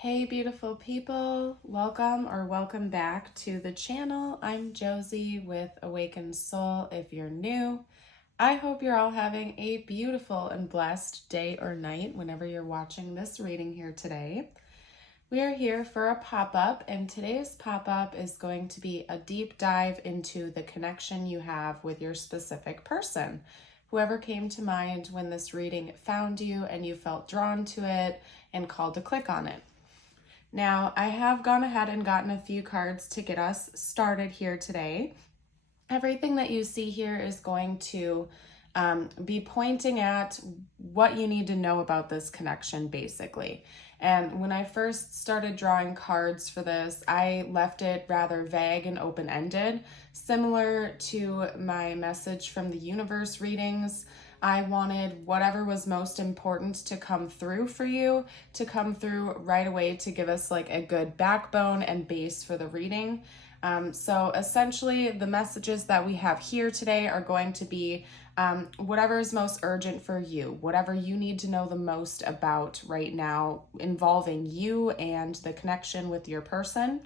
Hey beautiful people, welcome back to the channel. I'm Josie with Awakened Soul. If you're new, I hope you're all having a beautiful and blessed day or night whenever you're watching this reading here today. We are here for a pop-up, and today's pop-up is going to be a deep dive into the connection you have with your specific person. Whoever came to mind when this reading found you and you felt drawn to it and called to click on it. Now, I have gone ahead and gotten a few cards to get us started here today. Everything that you see here is going to be pointing at what you need to know about this connection, basically. And when I first started drawing cards for this, I left it rather vague and open-ended, similar to my message from the universe readings. I wanted whatever was most important to come through for you, to come through right away to give us like a good backbone and base for the reading. So essentially the messages that we have here today are going to be whatever is most urgent for you, whatever you need to know the most about right now involving you and the connection with your person.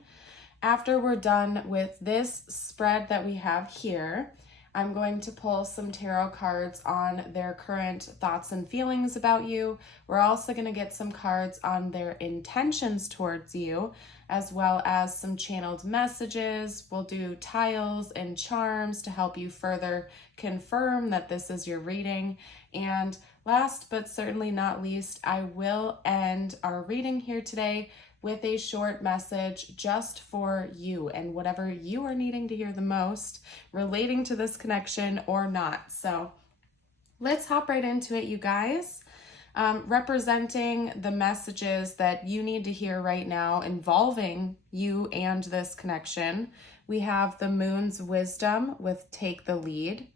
After we're done with this spread that we have here, I'm going to pull some tarot cards on their current thoughts and feelings about you. We're also going to get some cards on their intentions towards you, as well as some channeled messages. We'll do tiles and charms to help you further confirm that this is your reading. And last but certainly not least, I will end our reading here today with a short message just for you and whatever you are needing to hear the most relating to this connection or not. So let's hop right into it, you guys. Representing the messages that you need to hear right now involving you and this connection, we have the Moon's Wisdom with Take the Lead.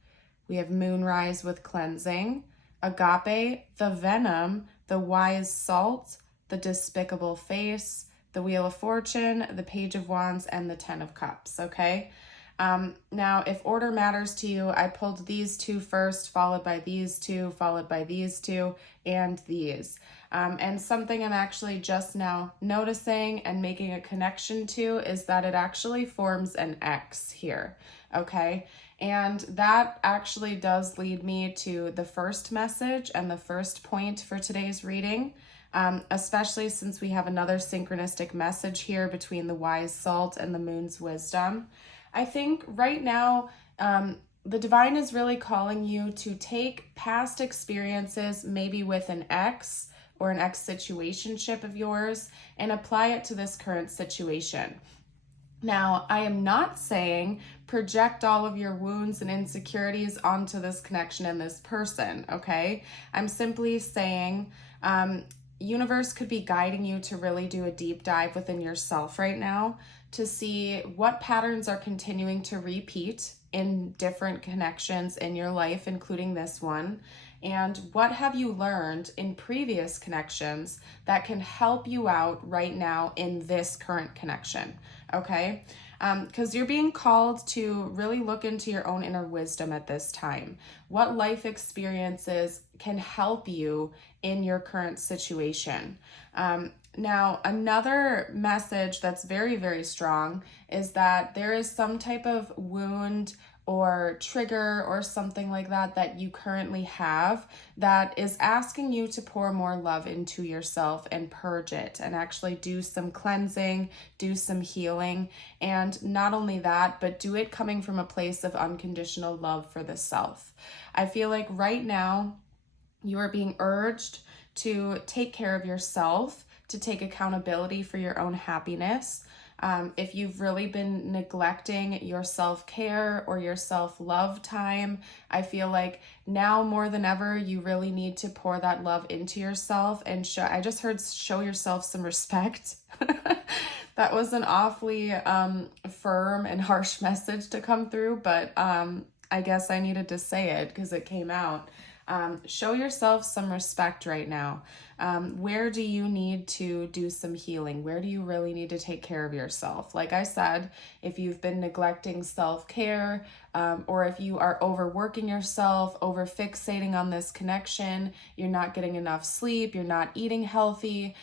We have Moonrise with Cleansing, Agape, the Venom, the Wise Salt, the Despicable Face, the Wheel of Fortune, the Page of Wands, and the Ten of Cups, okay? Now, if order matters to you, I pulled these two first, followed by these two, followed by these two, and these. And something I'm actually just now noticing and making a connection to is that it actually forms an X here, okay? And that actually does lead me to the first message and the first point for today's reading. Especially since we have another synchronistic message here between the Wise Salt and the Moon's Wisdom. I think right now, the divine is really calling you to take past experiences, maybe with an ex or an ex situationship of yours, and apply it to this current situation. Now, I am not saying project all of your wounds and insecurities onto this connection and this person, okay? I'm simply saying, universe could be guiding you to really do a deep dive within yourself right now to see what patterns are continuing to repeat in different connections in your life, including this one, and what have you learned in previous connections that can help you out right now in this current connection, okay? Because you're being called to really look into your own inner wisdom at this time. What life experiences can help you in your current situation? Now, another message that's very, very strong is that there is some type of wound or trigger or something like that that you currently have that is asking you to pour more love into yourself and purge it and actually do some cleansing, do some healing. And not only that, but do it coming from a place of unconditional love for the self. I feel like right now you are being urged to take care of yourself, to take accountability for your own happiness. If you've really been neglecting your self-care or your self-love time, I feel like now more than ever, you really need to pour that love into yourself and I just heard show yourself some respect. That was an awfully firm and harsh message to come through, but I guess I needed to say it because it came out. Show yourself some respect right now. Where do you need to do some healing? Where do you really need to take care of yourself? Like I said, if you've been neglecting self-care, or if you are overworking yourself, over fixating on this connection, you're not getting enough sleep, you're not eating healthy,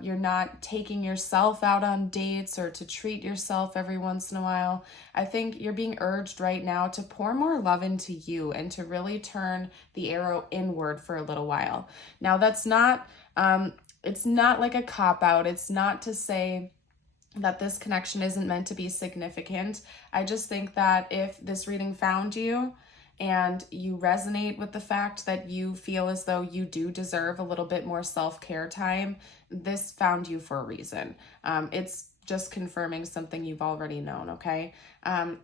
you're not taking yourself out on dates or to treat yourself every once in a while, I think you're being urged right now to pour more love into you and to really turn the arrow inward for a little while. Now, that's not, it's not like a cop-out. It's not to say that this connection isn't meant to be significant. I just think that if this reading found you and you resonate with the fact that you feel as though you do deserve a little bit more self-care time, this found you for a reason. It's just confirming something you've already known, okay?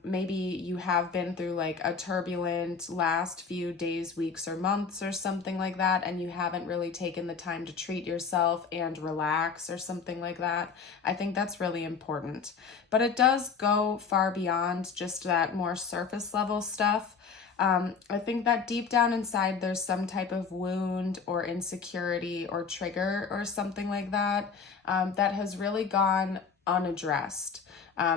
Maybe you have been through like a turbulent last few days, weeks, or months or something like that, and you haven't really taken the time to treat yourself and relax or something like that. I think that's really important. But it does go far beyond just that more surface level stuff. I think that deep down inside, there's some type of wound or insecurity or trigger or something like that, that has really gone unaddressed.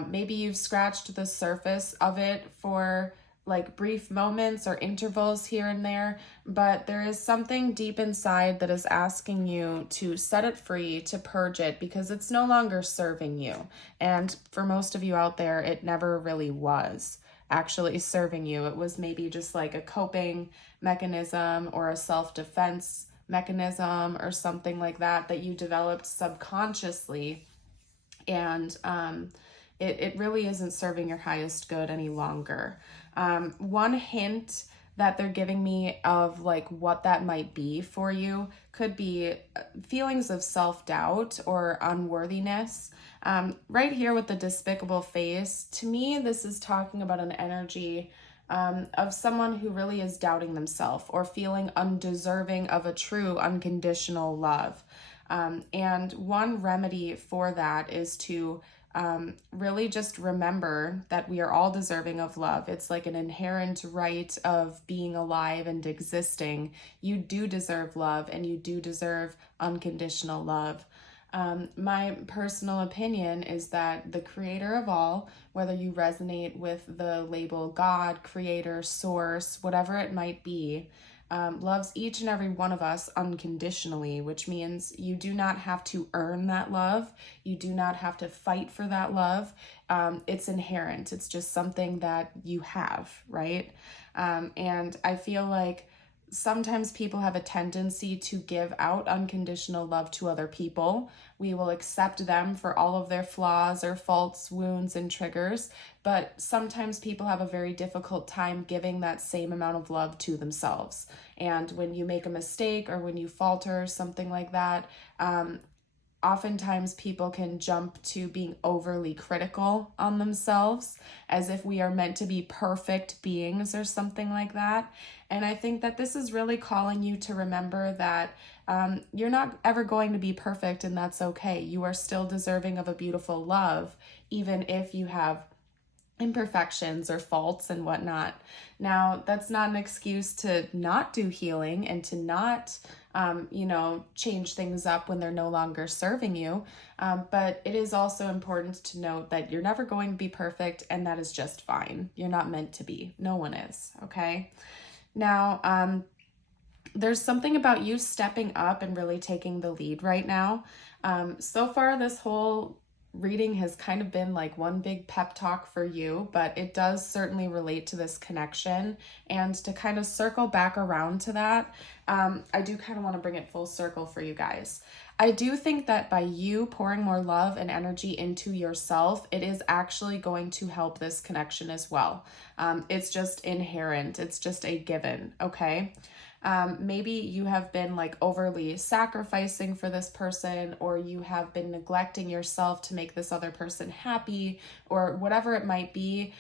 Maybe you've scratched the surface of it for like brief moments or intervals here and there, but there is something deep inside that is asking you to set it free, to purge it, because it's no longer serving you. And for most of you out there, it never really was actually serving you. It was maybe just like a coping mechanism or a self-defense mechanism or something like that that you developed subconsciously. And it really isn't serving your highest good any longer. One hint that they're giving me of like what that might be for you could be feelings of self-doubt or unworthiness. Right here with the despicable face, to me, this is talking about an energy of someone who really is doubting themselves or feeling undeserving of a true unconditional love. And one remedy for that is to really just remember that we are all deserving of love. It's like an inherent right of being alive and existing. You do deserve love, and you do deserve unconditional love. My personal opinion is that the creator of all, whether you resonate with the label God, creator, source, whatever it might be, loves each and every one of us unconditionally, which means you do not have to earn that love. You do not have to fight for that love. It's inherent. It's just something that you have, right? And I feel like sometimes people have a tendency to give out unconditional love to other people. We will accept them for all of their flaws or faults, wounds, and triggers, but sometimes people have a very difficult time giving that same amount of love to themselves. And when you make a mistake or when you falter, something like that, oftentimes people can jump to being overly critical on themselves as if we are meant to be perfect beings or something like that. And I think that this is really calling you to remember that you're not ever going to be perfect, and that's okay. You are still deserving of a beautiful love, even if you have imperfections or faults and whatnot. Now, that's not an excuse to not do healing and to not change things up when they're no longer serving you. But it is also important to note that you're never going to be perfect, and that is just fine. You're not meant to be. No one is, okay? Now, there's something about you stepping up and really taking the lead right now. So far, this whole reading has kind of been like one big pep talk for you, but it does certainly relate to this connection. And to kind of circle back around to that, I do kind of want to bring it full circle for you guys. I do think that by you pouring more love and energy into yourself, it is actually going to help this connection as well. It's just inherent. It's just a given, okay? Maybe you have been like overly sacrificing for this person, or you have been neglecting yourself to make this other person happy, or whatever it might be.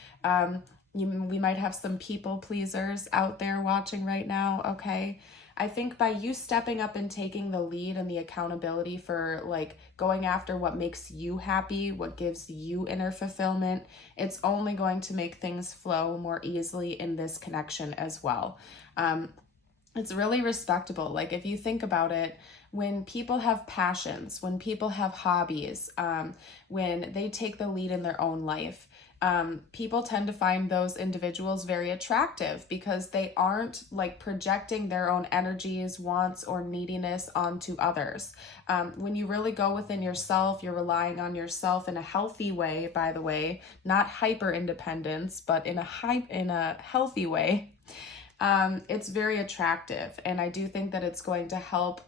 We might have some people pleasers out there watching right now, okay? I think by you stepping up and taking the lead and the accountability for like going after what makes you happy, what gives you inner fulfillment, it's only going to make things flow more easily in this connection as well. it's really respectable. Like if you think about it, when people have passions, when people have hobbies, when they take the lead in their own life, people tend to find those individuals very attractive because they aren't like projecting their own energies, wants, or neediness onto others. When you really go within yourself, you're relying on yourself in a healthy way, by the way, not hyper independence, but in a healthy way. It's very attractive, and I do think that it's going to help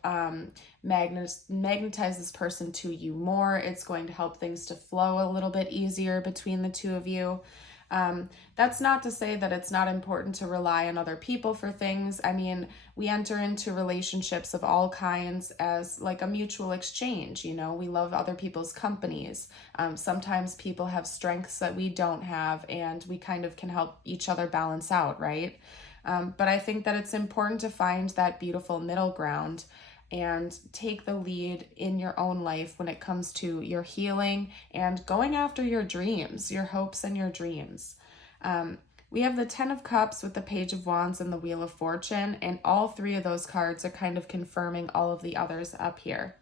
magnetize this person to you more. It's going to help things to flow a little bit easier between the two of you. That's not to say that it's not important to rely on other people for things. I mean, we enter into relationships of all kinds as like a mutual exchange. You know, we love other people's companies. Sometimes people have strengths that we don't have, and we kind of can help each other balance out, right? But I think that it's important to find that beautiful middle ground and take the lead in your own life when it comes to your healing and going after your dreams, your hopes and your dreams. We have the 10 of Cups with the Page of Wands and the Wheel of Fortune, and all three of those cards are kind of confirming all of the others up here.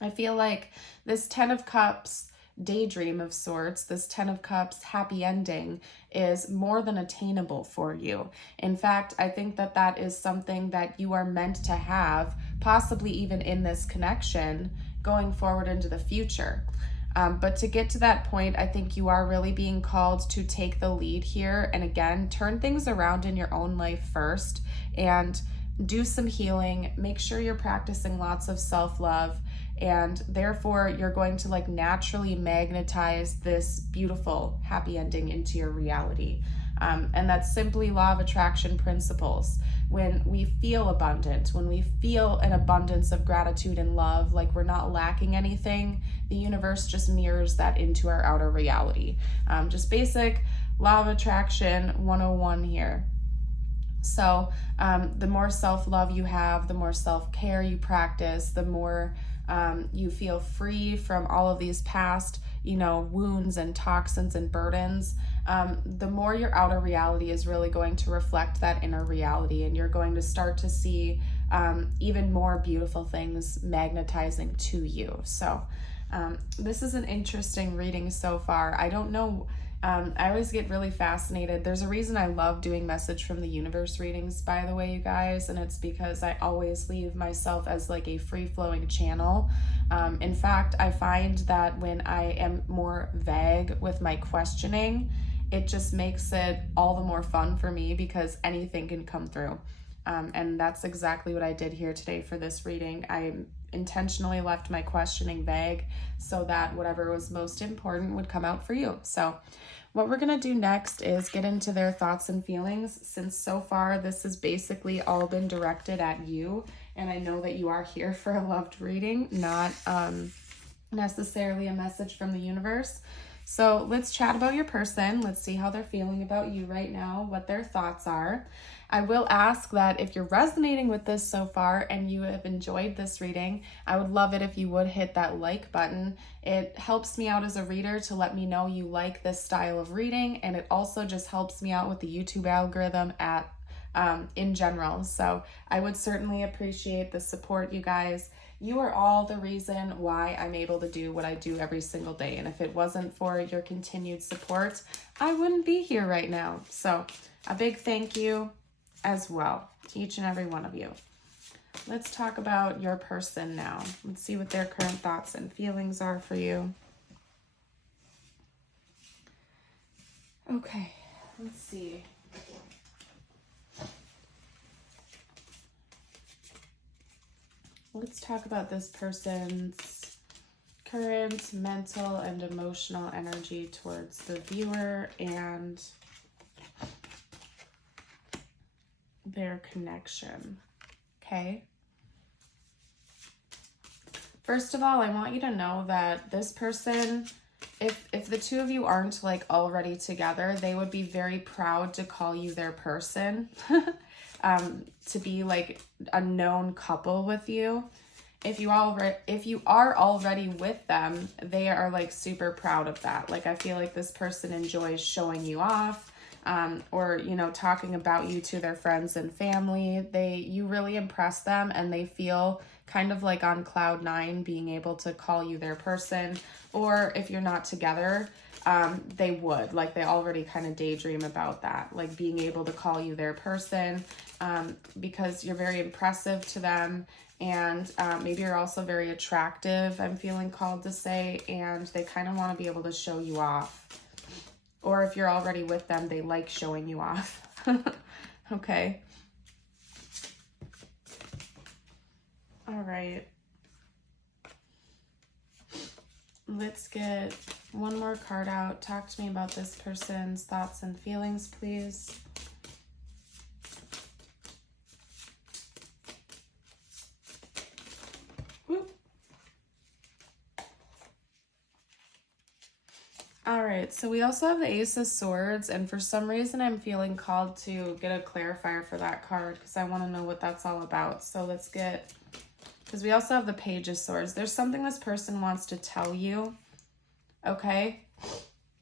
I feel like this 10 of Cups daydream of sorts, this 10 of Cups happy ending, is more than attainable for you. In fact, I think that that is something that you are meant to have, possibly even in this connection, going forward into the future. But to get to that point, I think you are really being called to take the lead here. And again, turn things around in your own life first and do some healing. Make sure you're practicing lots of self-love. And therefore, you're going to like naturally magnetize this beautiful happy ending into your reality. And that's simply law of attraction principles. When we feel abundant, when we feel an abundance of gratitude and love, like we're not lacking anything, the universe just mirrors that into our outer reality. Just basic law of attraction 101 here. So the more self-love you have, the more self-care you practice, the more you feel free from all of these past, wounds and toxins and burdens, the more your outer reality is really going to reflect that inner reality, and you're going to start to see even more beautiful things magnetizing to you. So this is an interesting reading so far. I don't know. I always get really fascinated. There's a reason I love doing message from the universe readings, by the way, you guys, and it's because I always leave myself as like a free-flowing channel. In fact, I find that when I am more vague with my questioning, it just makes it all the more fun for me because anything can come through. And that's exactly what I did here today for this reading. I intentionally left my questioning vague so that whatever was most important would come out for you. So what we're going to do next is get into their thoughts and feelings, since so far this has basically all been directed at you, and I know that you are here for a loved reading, not necessarily a message from the universe. So let's chat about your person. Let's see how they're feeling about you right now, what their thoughts are. I will ask that if you're resonating with this so far and you have enjoyed this reading, I would love it if you would hit that like button. It helps me out as a reader to let me know you like this style of reading, and it also just helps me out with the YouTube algorithm in general. So I would certainly appreciate the support, you guys. You are all the reason why I'm able to do what I do every single day. And if it wasn't for your continued support, I wouldn't be here right now. So a big thank you as well to each and every one of you. Let's talk about your person now. Let's see what their current thoughts and feelings are for you. Okay, let's see. Let's talk about this person's current mental and emotional energy towards the viewer and their connection. Okay. First of all, I want you to know that this person, if the two of you aren't like already together, they would be very proud to call you their person. To be like a known couple with you. If you are already with them, they are like super proud of that. Like I feel like this person enjoys showing you off. or, you know, talking about you to their friends and family. You really impress them, and they feel kind of like on cloud nine, being able to call you their person. Or if you're not together, they would, like, they already kind of daydream about that, like being able to call you their person, because you're very impressive to them. And maybe you're also very attractive, I'm feeling called to say, and they kind of want to be able to show you off. Or if you're already with them, they like showing you off. Okay. All right. Let's get one more card out. Talk to me about this person's thoughts and feelings, please. All right, so we also have the Ace of Swords, and for some reason I'm feeling called to get a clarifier for that card because I want to know what that's all about. So let's get, because we also have the Page of Swords. There's something this person wants to tell you, okay?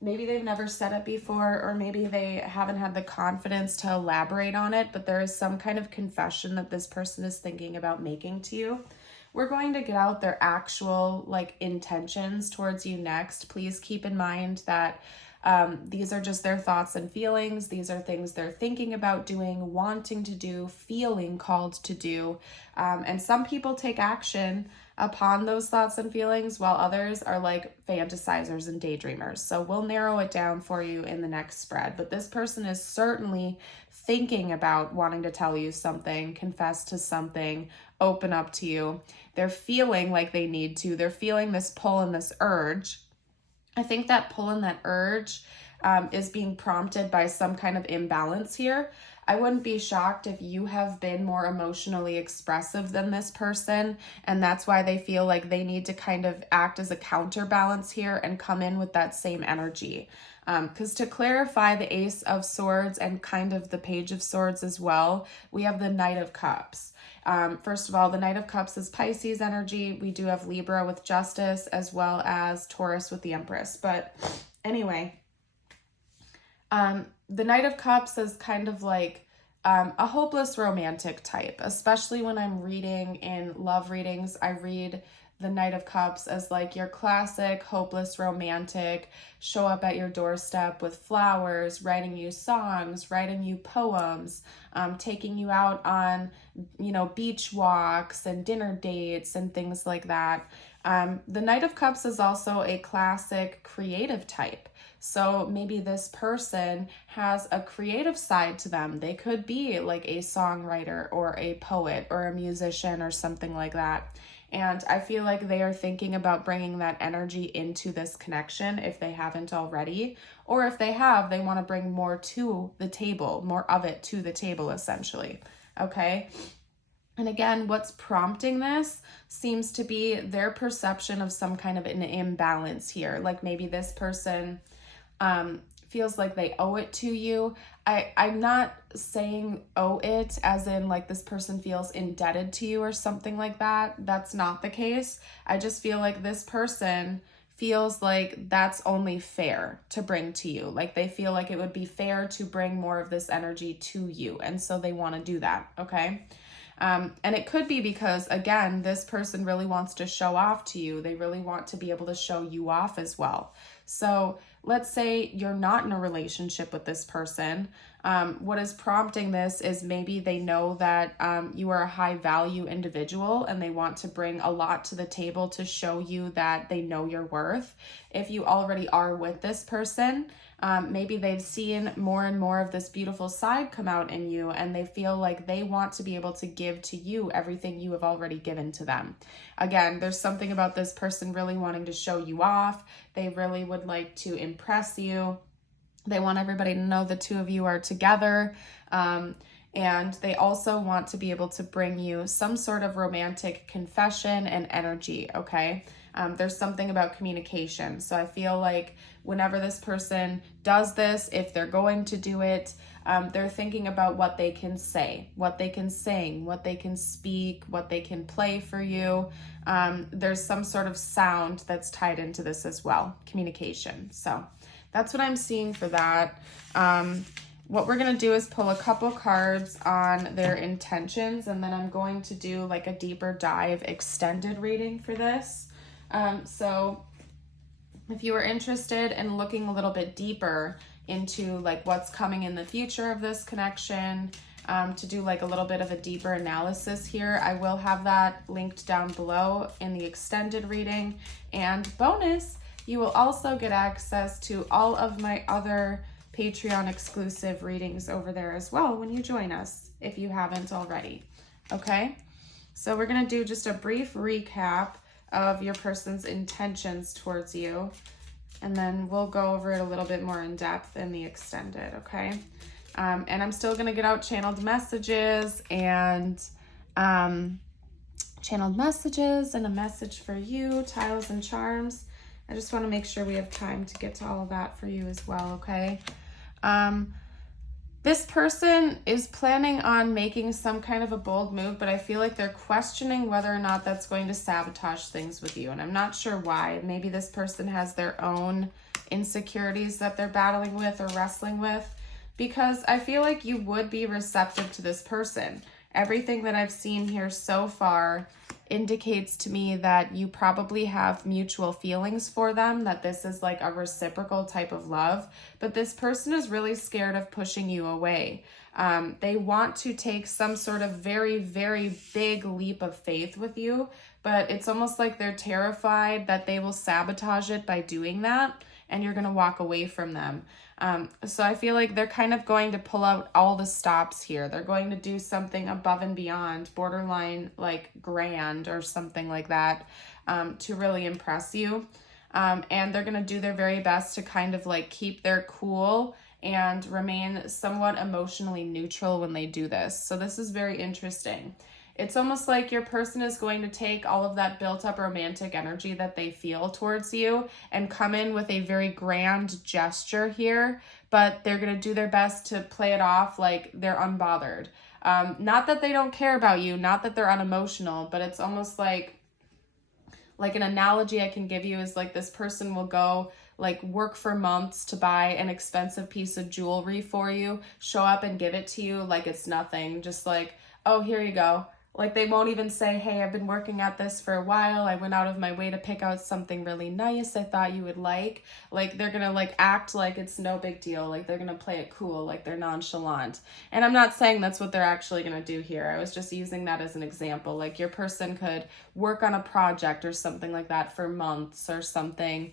Maybe they've never said it before, or maybe they haven't had the confidence to elaborate on it, but there is some kind of confession that this person is thinking about making to you. We're going to get out their actual, like, intentions towards you next. Please keep in mind that these are just their thoughts and feelings. These are things they're thinking about doing, wanting to do, feeling called to do. And some people take action upon those thoughts and feelings, while others are like fantasizers and daydreamers. So we'll narrow it down for you in the next spread. But this person is certainly thinking about wanting to tell you something, confess to something, open up to you. They're feeling like they need to. They're feeling this pull and this urge. I think that pull and that urge is being prompted by some kind of imbalance here. I wouldn't be shocked if you have been more emotionally expressive than this person, and that's why they feel like they need to kind of act as a counterbalance here and come in with that same energy. Because to clarify the Ace of Swords and kind of the Page of Swords as well, we have the Knight of Cups. First of all, the Knight of Cups is Pisces energy. We do have Libra with Justice, as well as Taurus with the Empress. But anyway, the Knight of Cups is kind of like a hopeless romantic type, especially when I'm reading in love readings. I read the Knight of Cups as like your classic hopeless romantic, show up at your doorstep with flowers, writing you songs, writing you poems, taking you out on, you know, beach walks and dinner dates and things like that. The Knight of Cups is also a classic creative type. So maybe this person has a creative side to them. They could be like a songwriter or a poet or a musician or something like that. And I feel like they are thinking about bringing that energy into this connection if they haven't already. Or if they have, they want to bring more to the table, more of it to the table, essentially. Okay? And again, what's prompting this seems to be their perception of some kind of an imbalance here. Like maybe this person feels like they owe it to you. I'm not saying owe it as in like this person feels indebted to you or something like that. That's not the case. I just feel like this person feels like that's only fair to bring to you. Like they feel like it would be fair to bring more of this energy to you. And so they want to do that. Okay. And it could be because, again, this person really wants to show off to you. They really want to be able to show you off as well. So let's say you're not in a relationship with this person. What is prompting this is maybe they know that you are a high value individual and they want to bring a lot to the table to show you that they know your worth. If you already are with this person, maybe they've seen more and more of this beautiful side come out in you, and they feel like they want to be able to give to you everything you have already given to them. Again, there's something about this person really wanting to show you off. They really would like to impress you. They want everybody to know the two of you are together. And they also want to be able to bring you some sort of romantic confession and energy, okay? There's something about communication. So I feel like whenever this person does this, if they're going to do it, they're thinking about what they can say, what they can sing, what they can speak, what they can play for you. There's some sort of sound that's tied into this as well, communication. So that's what I'm seeing for that. what we're going to do is pull a couple cards on their intentions, and then I'm going to do like a deeper dive extended reading for this. So if you are interested in looking a little bit deeper into like what's coming in the future of this connection, to do like a little bit of a deeper analysis here, I will have that linked down below in the extended reading. And bonus, you will also get access to all of my other Patreon exclusive readings over there as well when you join us, if you haven't already. Okay, so we're going to do just a brief recap of your person's intentions towards you, and then we'll go over it a little bit more in depth in the extended. Okay, and I'm still going to get out channeled messages and a message for you, tiles and charms. I just want to make sure we have time to get to all of that for you as well. Okay. This person is planning on making some kind of a bold move, but I feel like they're questioning whether or not that's going to sabotage things with you. And I'm not sure why. Maybe this person has their own insecurities that they're battling with or wrestling with, because I feel like you would be receptive to this person. Everything that I've seen here so far indicates to me that you probably have mutual feelings for them, that this is like a reciprocal type of love, but this person is really scared of pushing you away. They want to take some sort of very, very big leap of faith with you, but it's almost like they're terrified that they will sabotage it by doing that, and you're going to walk away from them. So I feel like they're kind of going to pull out all the stops here. They're going to do something above and beyond, borderline like grand or something like that, to really impress you. And they're going to do their very best to kind of like keep their cool and remain somewhat emotionally neutral when they do this. So this is very interesting. It's almost like your person is going to take all of that built up romantic energy that they feel towards you and come in with a very grand gesture here, but they're going to do their best to play it off like they're unbothered. Not that they don't care about you, not that they're unemotional, but it's almost like an analogy I can give you is like this person will go like work for months to buy an expensive piece of jewelry for you, show up and give it to you like it's nothing, just like, oh, here you go. Like they won't even say, hey, I've been working at this for a while. I went out of my way to pick out something really nice I thought you would like. Like they're going to like act like it's no big deal. Like they're going to play it cool, like they're nonchalant. And I'm not saying that's what they're actually going to do here. I was just using that as an example. Like your person could work on a project or something like that for months or something.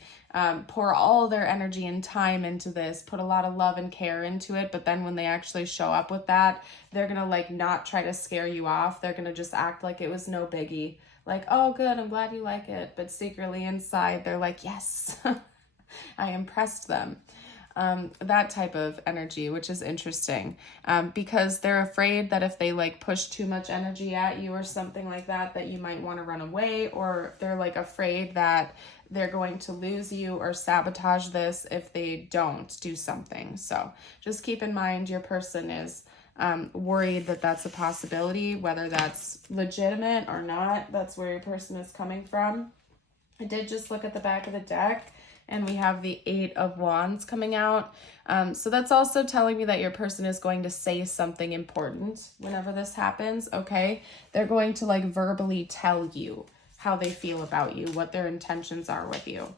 Pour all their energy and time into this, put a lot of love and care into it. But then when they actually show up with that, they're going to like not try to scare you off. They're going to just act like it was no biggie. Like, oh, good, I'm glad you like it. But secretly inside, they're like, yes, I impressed them. That type of energy, which is interesting, because they're afraid that if they like push too much energy at you or something like that, that you might want to run away, or they're like afraid that they're going to lose you or sabotage this if they don't do something. So just keep in mind your person is worried that that's a possibility, whether that's legitimate or not. That's where your person is coming from. I did just look at the back of the deck, and we have the 8 of Wands coming out. So that's also telling me that your person is going to say something important whenever this happens, okay? They're going to like verbally tell you how they feel about you, what their intentions are with you.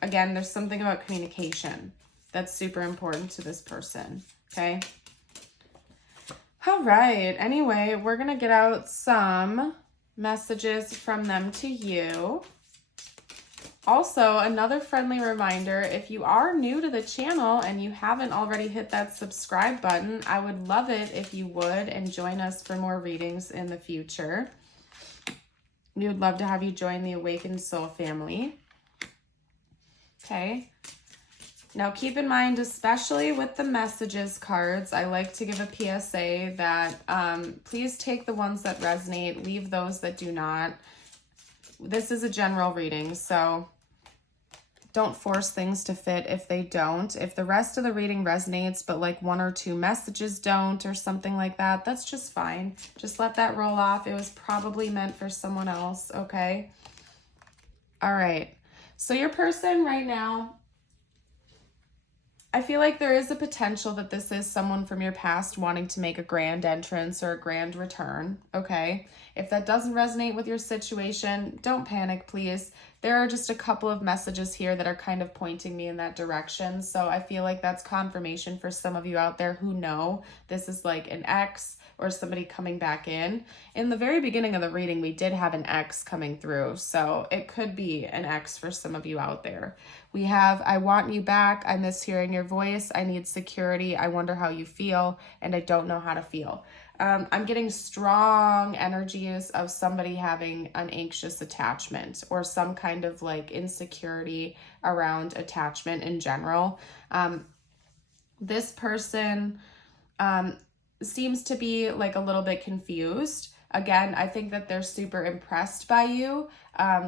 Again, there's something about communication that's super important to this person, okay? All right, anyway, we're going to get out some messages from them to you. Also, another friendly reminder, if you are new to the channel and you haven't already hit that subscribe button, I would love it if you would and join us for more readings in the future. We would love to have you join the Awakened Soul family. Okay. Now keep in mind, especially with the messages cards, I like to give a PSA that please take the ones that resonate, leave those that do not. This is a general reading, so don't force things to fit if they don't. If the rest of the reading resonates, but like 1 or 2 messages don't or something like that, that's just fine. Just let that roll off. It was probably meant for someone else, okay? All right. So your person right now I feel like there is a potential that this is someone from your past wanting to make a grand entrance or a grand return, okay? If that doesn't resonate with your situation, don't panic, please. There are just a couple of messages here that are kind of pointing me in that direction. So I feel like that's confirmation for some of you out there who know this is like an ex or somebody coming back in. In the very beginning of the reading, we did have an ex coming through. So it could be an ex for some of you out there. We have, I want you back. I miss hearing your voice. I need security. I wonder how you feel. And I don't know how to feel. I'm getting strong energies of somebody having an anxious attachment or some kind of like insecurity around attachment in general. This person seems to be like a little bit confused. Again, I think that they're super impressed by you.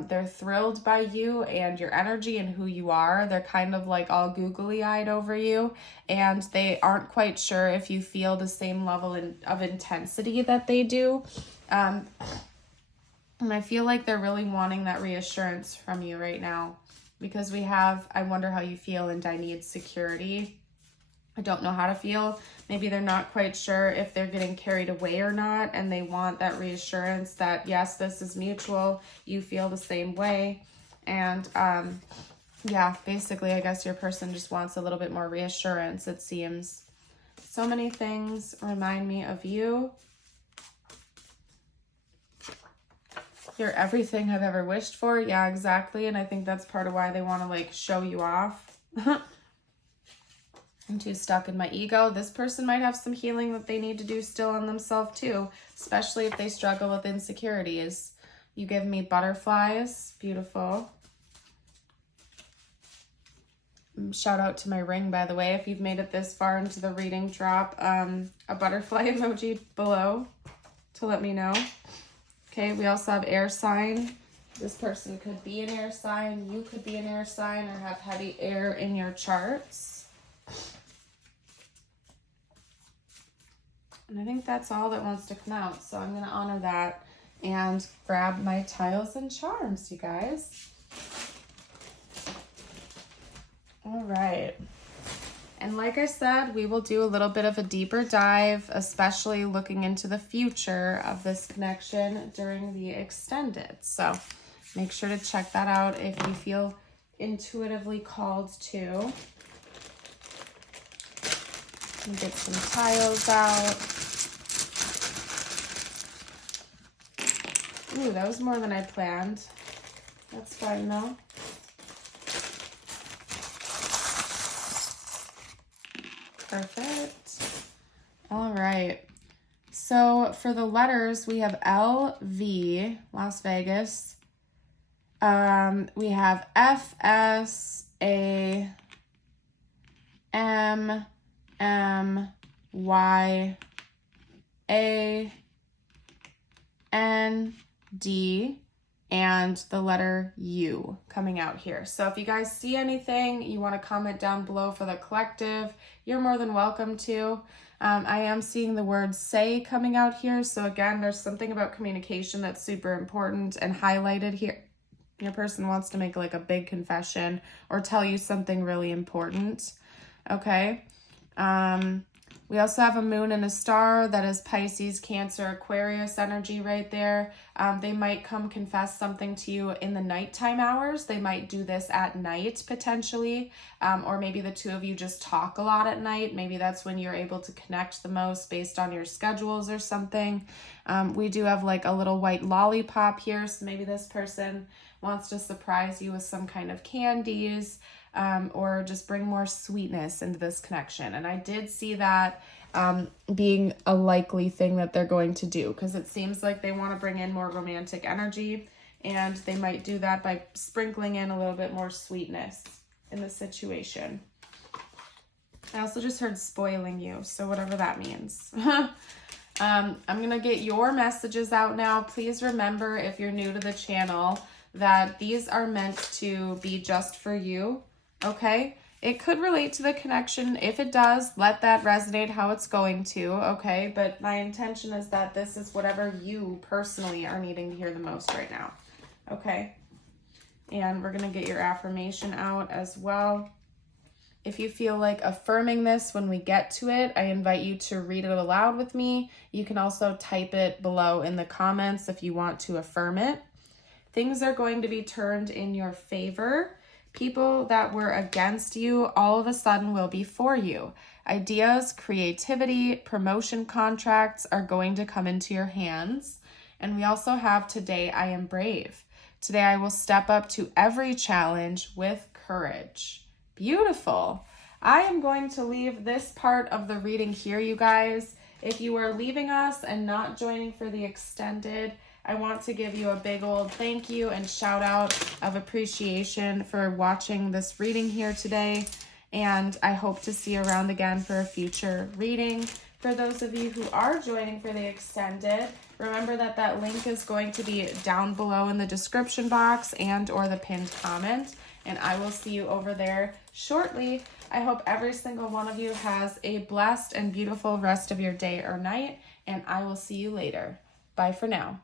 They're thrilled by you and your energy and who you are. They're kind of like all googly-eyed over you, and they aren't quite sure if you feel the same level of intensity that they do. And I feel like they're really wanting that reassurance from you right now, because we have, I wonder how you feel, and I need security. I don't know how to feel. Maybe they're not quite sure if they're getting carried away or not, and they want that reassurance that, yes, this is mutual. You feel the same way. And yeah, basically, I guess your person just wants a little bit more reassurance, it seems. So many things remind me of you. You're everything I've ever wished for. Yeah, exactly. And I think that's part of why they want to like show you off. I'm too stuck in my ego. This person might have some healing that they need to do still on themselves too, especially if they struggle with insecurities. You give me butterflies. Beautiful. Shout out to my ring, by the way, if you've made it this far into the reading. Drop a butterfly emoji below to let me know. Okay, we also have air sign. This person could be an air sign. You could be an air sign or have heavy air in your charts. And I think that's all that wants to come out. So I'm going to honor that and grab my tiles and charms, you guys. All right. And like I said, we will do a little bit of a deeper dive, especially looking into the future of this connection during the extended. So make sure to check that out if you feel intuitively called to. And get some tiles out. Ooh, that was more than I planned. That's fine though. Perfect. All right. So for the letters, we have LV, Las Vegas. We have FS, A, M, Y, A, N, D, and the letter U coming out here. So if you guys see anything you want to comment down below for the collective, you're more than welcome to. I am seeing the word say coming out here. So again, there's something about communication that's super important and highlighted here. Your person wants to make like a big confession or tell you something really important. Okay. We also have a moon and a star. That is Pisces, Cancer, Aquarius energy right there. They might come confess something to you in the nighttime hours. They might do this at night potentially, or maybe the two of you just talk a lot at night. Maybe that's when you're able to connect the most based on your schedules or something. We do have like a little white lollipop here, so maybe this person wants to surprise you with some kind of candies, or just bring more sweetness into this connection. And I did see that being a likely thing that they're going to do, because it seems like they want to bring in more romantic energy, and they might do that by sprinkling in a little bit more sweetness in the situation. I also just heard spoiling you, so whatever that means. I'm going to get your messages out now. Please remember, if you're new to the channel, that these are meant to be just for you. Okay, it could relate to the connection. If it does, let that resonate how it's going to, okay? But my intention is that this is whatever you personally are needing to hear the most right now, okay? And we're going to get your affirmation out as well. If you feel like affirming this when we get to it, I invite you to read it aloud with me. You can also type it below in the comments if you want to affirm it. Things are going to be turned in your favor. People that were against you all of a sudden will be for you. Ideas, creativity, promotion contracts are going to come into your hands. And we also have today, I am brave. Today I will step up to every challenge with courage. Beautiful. I am going to leave this part of the reading here, you guys. If you are leaving us and not joining for the extended, I want to give you a big old thank you and shout out of appreciation for watching this reading here today. And I hope to see you around again for a future reading. For those of you who are joining for the extended, remember that that link is going to be down below in the description box and or the pinned comment. And I will see you over there shortly. I hope every single one of you has a blessed and beautiful rest of your day or night. And I will see you later. Bye for now.